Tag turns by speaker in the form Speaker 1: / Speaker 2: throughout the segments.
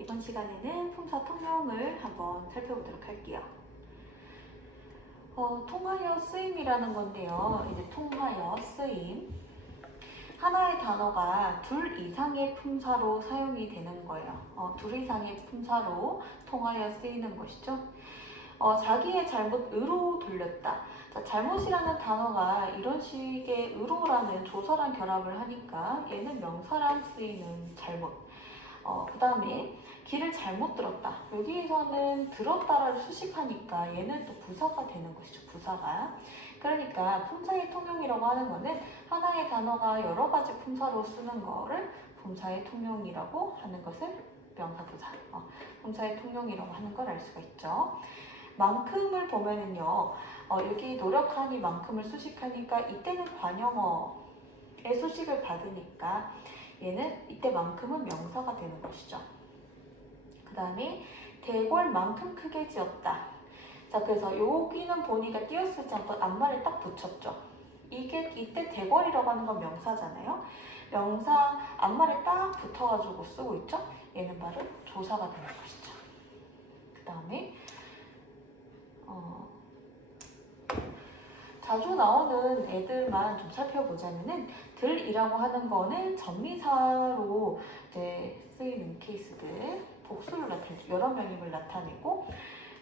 Speaker 1: 이번 시간에는 품사 통용을 한번 살펴보도록 할게요. 어, 통하여 쓰임이라는 건데요. 이제 통하여 쓰임. 하나의 단어가 둘 이상의 품사로 사용이 되는 거예요. 어, 둘 이상의 품사로 통하여 쓰이는 것이죠. 어, 자기의 잘못 의로 돌렸다. 자, 잘못이라는 단어가 이런 식의 의로라는 조사랑 결합을 하니까 얘는 명사랑 쓰이는 잘못. 어, 그 다음에 길을 잘못 들었다. 여기에서는 들었다를 수식하니까 얘는 또 부사가 되는 것이죠. 부사가. 그러니까 품사의 통용이라고 하는 거는 하나의 단어가 여러 가지 품사로 쓰는 거를 품사의 통용이라고 하는 것을 명사 부사. 어, 품사의 통용이라고 하는 걸 알 수가 있죠. 만큼을 보면은요, 어, 여기 노력하니 만큼을 수식하니까 이때는 관용어의 수식을 받으니까 얘는 이때만큼은 명사가 되는 것이죠. 그 다음에 대궐만큼 크게 지었다. 자, 그래서 여기는 보니까 띄어쓰지 않고 앞말을 딱 붙였죠. 이게 이때 대궐이라고 하는 건 명사잖아요. 명사 앞말에 딱 붙어가지고 쓰고 있죠. 얘는 바로 조사가 되는 것이죠. 그 다음에 어, 자주 나오는 애들만 좀 살펴보자면은 들이라고 하는 거는 전미사로 이제 쓰이는 케이스들 복수를 나타내죠. 여러 명임을 나타내고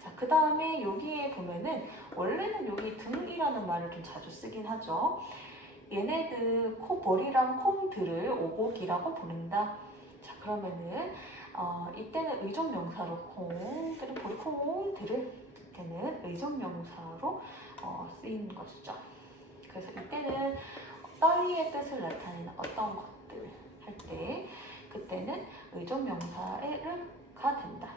Speaker 1: 자, 그 다음에 여기에 보면은 원래는 여기 등이라는 말을 좀 자주 쓰긴 하죠. 얘네들 코, 머리랑 콩들을 오곡이라고 부른다. 자, 그러면은 어, 이때는 의존 명사로 콩들은 보리 콩들을 이 때는 의존명사로 어, 쓰이는 것이죠. 그래서 이때는 따위의 뜻을 나타내는 어떤 것들 할 때 그때는 의존명사가 된다.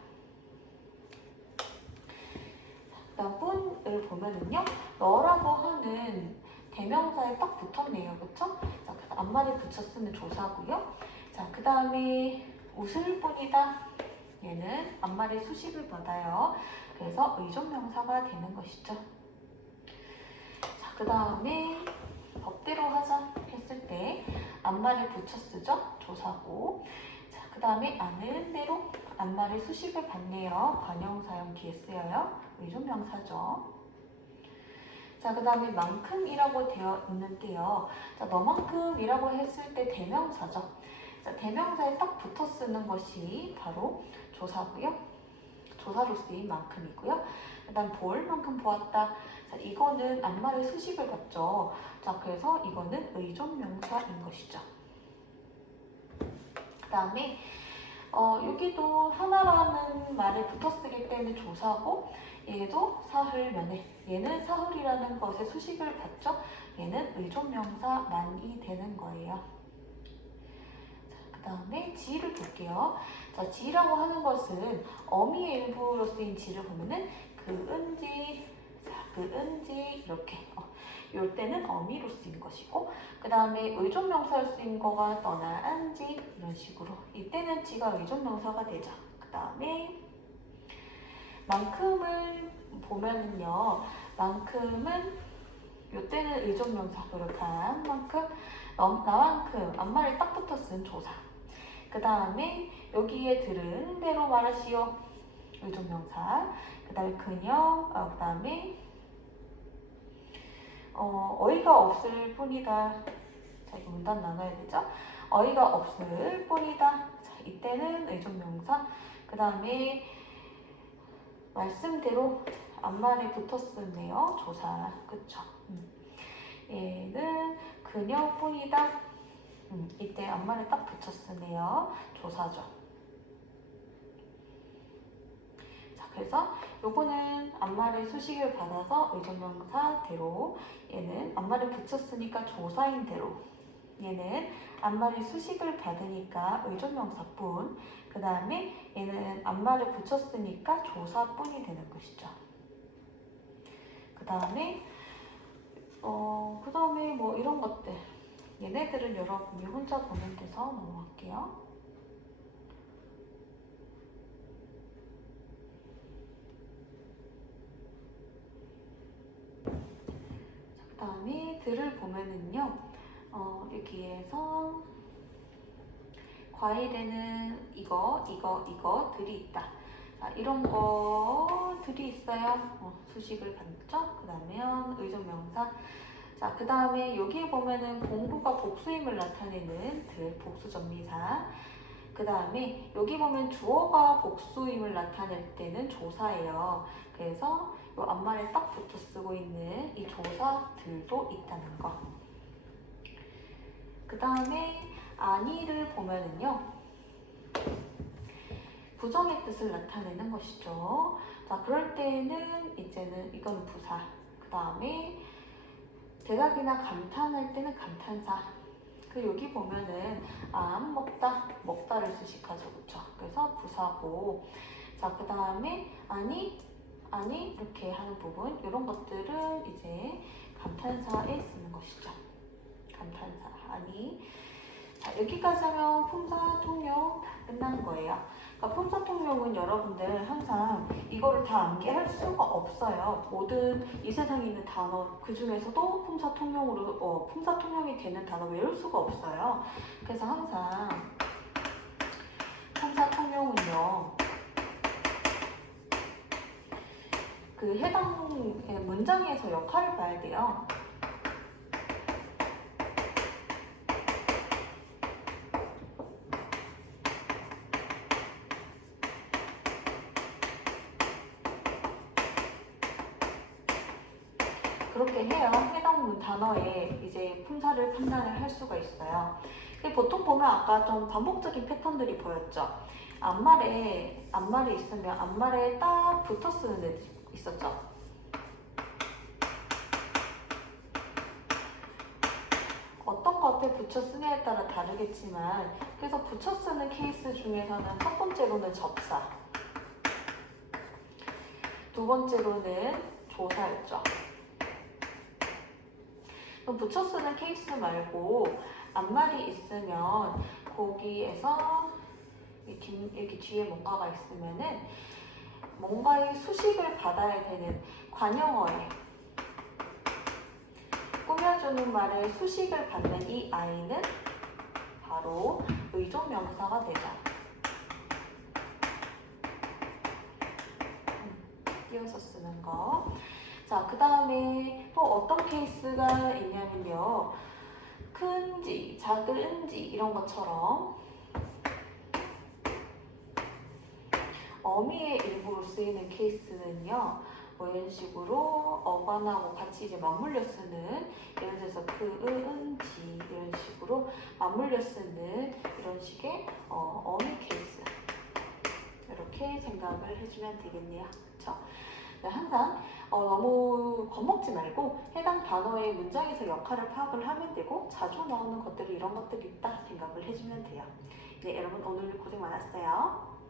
Speaker 1: 그다음 뿐을 보면은요 너라고 하는 대명사에 딱 붙었네요, 그렇죠? 자, 앞말에 쓰는 조사고요. 자, 그 다음에 웃을 뿐이다. 얘는 앞말에 수식을 받아요. 그래서 의존명사가 되는 것이죠. 자, 그 다음에 법대로 하자 했을 때 앞말에 붙여 쓰죠. 조사고. 자, 그 다음에 아는 대로 앞말에 수식을 받네요. 관형사용 뒤에 쓰여요. 의존명사죠. 자, 그 다음에 만큼이라고 되어 있는데요. 자, 너만큼이라고 했을 때 대명사죠. 자, 대명사에 딱 붙어 쓰는 것이 바로 조사고요. 조사로 쓰인 만큼이고요. 그 다음 볼 만큼 보았다. 자, 이거는 앞말에 수식을 받죠. 자, 그래서 이거는 의존 명사인 것이죠. 그 다음에 어, 여기도 하나라는 말에 붙어 쓰기 때문에 조사고 얘도 사흘 면에 얘는 사흘이라는 것에 수식을 받죠. 얘는 의존 명사만이 되는 거예요. 그 다음에 지를 볼게요. 자, 지라고 하는 것은 어미의 일부로 쓰인 지를 보면은 그 은지, 자, 그 은지 이렇게 어, 요 때는 어미로 쓰인 것이고 그 다음에 의존명사로 쓰인 거가 떠나안지 이런 식으로 이때는 지가 의존명사가 되죠. 그 다음에 만큼을 보면은요 만큼은 요 때는 의존명사 노력한 만큼 너, 나만큼 앞말에 딱 붙어 쓴 조사 그 다음에 여기에 들은 대로 말하시오 의존명사 그 다음에 그녀 어, 그 다음에 어, 어이가 없을 뿐이다. 자, 이거 문단 나눠야 되죠? 어이가 없을 뿐이다. 자, 이때는 의존명사. 그 다음에 말씀대로 앞말에 붙었었네요. 조사. 그쵸? 음. 얘는 그녀뿐이다. 음, 이때 앞말에 딱 붙였으네요. 조사죠. 자, 그래서 요거는 앞말에 수식을 받아서 의존명사대로 얘는 앞말에 붙였으니까 조사인 대로 얘는 앞말에 수식을 받으니까 의존명사뿐 그 다음에 얘는 앞말에 붙였으니까 조사뿐이 되는 것이죠 그 다음에 어, 그 다음에 뭐 이런 것들 얘네들은 여러분이 혼자 보면 돼서 넘어갈게요 그 다음에 들을 보면은요, 어, 여기에서 과일에는 이거, 이거, 이거 들이 있다. 자, 이런 거들이 있어요. 어, 수식을 받죠. 그 다음에 의존명사. 자, 그 다음에 여기 보면은 공부가 복수임을 나타내는 들, 복수전미사. 그 다음에 여기 보면 주어가 복수임을 나타낼 때는 조사예요. 그래서 이 앞말에 딱 붙어 쓰고 있는 이 조사들도 있다는 거. 그 다음에 아니를 보면은요. 부정의 뜻을 나타내는 것이죠. 자, 그럴 때는 이제는 이건 부사. 그 다음에 대답이나 감탄할 때는 감탄사. 그 여기 보면은 안 먹다, 먹다를 수식하죠, 그렇죠? 그래서 부사고. 자, 그 다음에 아니, 아니 이렇게 하는 부분 이런 것들은 이제 감탄사에 쓰는 것이죠. 감탄사 아니. 자, 여기까지 하면 품사 통용 다 끝난 거예요. 그러니까 품사 통용은 여러분들 항상 이거를 다 암기할 수가 없어요. 모든 이 세상에 있는 단어 그 중에서도 품사 통용으로 어, 품사 통용이 되는 단어 외울 수가 없어요. 그래서 항상 품사 통용은요. 그 해당 문장에서 역할을 봐야 돼요. 그렇게 해야 해당 문 단어에 이제 품사를 판단을 할 수가 있어요. 보통 보면 아까 좀 반복적인 패턴들이 보였죠. 앞말에 앞말에 있으면 앞말에 딱 붙어 쓰는 애들 있었죠. 어떤 거 앞에 붙여 쓰냐에 따라 다르겠지만 그래서 붙여 쓰는 케이스 중에서는 첫 번째로는 접사 두 번째로는 조사였죠. 그럼 붙여 쓰는 케이스 말고 앞말이 있으면 거기에서 이렇게, 이렇게 뒤에 뭔가가 있으면은 뭔가의 수식을 받아야 되는 관용어에 꾸며주는 말을 수식을 받는 이 아이는 바로 의존명사가 되죠. 음, 띄어서 쓰는 거. 자, 그 다음에 또 어떤 케이스가 있냐면요. 큰지, 작은지 이런 것처럼 어미의 일부로 쓰이는 케이스는요. 뭐 이런 식으로 어반하고 같이 이제 맞물려 쓰는 예를 들어서 그, 은, 지 이런 식으로 맞물려 쓰는 이런 식의 어, 어미 케이스 이렇게 생각을 해주면 되겠네요. 그렇죠? 항상 어, 너무 겁먹지 말고 해당 단어의 문장에서 역할을 파악을 하면 되고 자주 나오는 것들이 이런 것들이 있다 생각을 해주면 돼요. 네, 여러분 오늘 고생 많았어요.